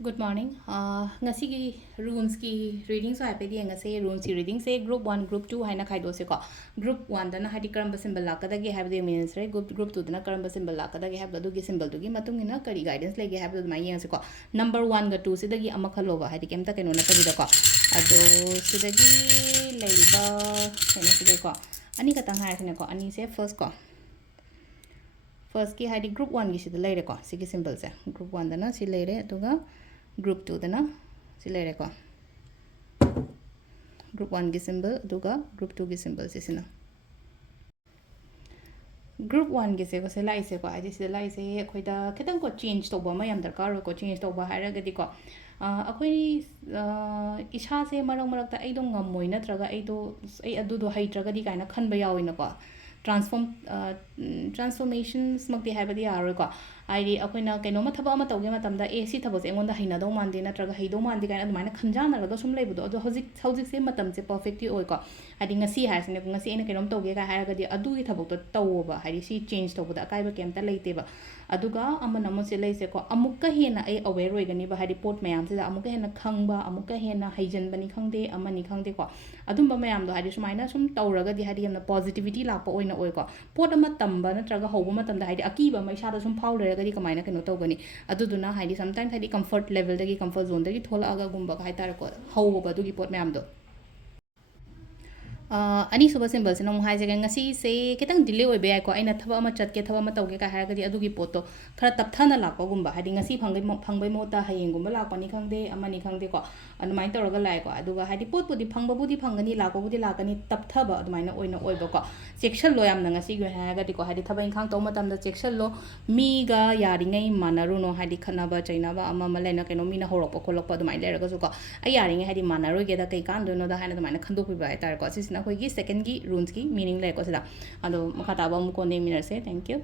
Good morning. Ngasigi rooms ki reading so happy di ngase rooms ki reading say group 1 group 2 haina khaido se ko group 1 dana hadi karamba symbol lakada ge have the means right group 2 dana karamba symbol lakada ge have the gi symbol du gi matung ina kari guidance lege have the mai yang se ko number 1 ga 2 se dagi ama khaloba hadi kemta keno na tabi da ko ado se dagi leiba keno se ko ani katang hai se ko ani se first ki hadi group 1 gi se leire ko sigi symbol se group 1 dana si leire atuga group 2 dana si leire ko group 1 gi symbol aduga group 2 gi symbol se sina group 1 gi se ko se lai se ko adi se lai se khoida ketang ko change to ba ma yam darkar ko change to ba haira gadi ko akhoi isa se marang marak ta ai do ngamoi na traga ai do ai adu do hai traga di kaina khan ba yawina ko transformations makti haibadi yaro ko aidi akoina kaino ma thaba ma tawge matamda e si thabo se engonda haina do mandi na traga heido mandi kaina adumana khanjana ga sum leibudo ado hojik se matam se perfectly oi ko adi ngasi haisne ngasi ene kainom tawge ka haira gadi adu gi thabo to tawba haidi si change tawda kai ba kemta leite ba aduga amana mo se leise ko amukka hena ai aware oi gani ba haidi pot mayam se amukka hena khangba amukka hena haijan bani khangde amani khangde ko adumba mayam do haidi sumaina sum tawraga di haidi yamna positivity lakpa oina oi ko pot ama tamba natraga hobo matamda haidi akiba mai shada sum paul gadi kamaina keno tawgani aduduna haidi sometimes haidi comfort level dagi comfort zone dagi thola aga gumba ka haitar ko hobo ba dugi pot mayam do ani suba symbol se nong hai jega ngasi se ketang delay oi be ai ko aina thaba ama chat ke thaba ma tawge ka ha gadi adugi poto khara tapthana lakpa gumba hadi ngasi phangbai mota hayeng gumba lakpa ni khangde amani khangde ko anumai tawraga lai ko aduga hadi pot budi phangba budi phangani lakpa budi lakani tapthaba adumaina oina oiba ko section lo yamna ngasi ge ha gadi ko hadi thaba inkhang taw matam da section lo mi ga yaringai manaruno hadi khanaba chainaba ama malaina keno mina horokpa kholokpa adumai leraga su ko ai yaringai hadi manaroi ge da kai kan do no da haina adumaina khandok bi ba tar ko sisina khoi gi second gi runes ki meaning lai ko sida ado makata ba mu ko ne minar se thank you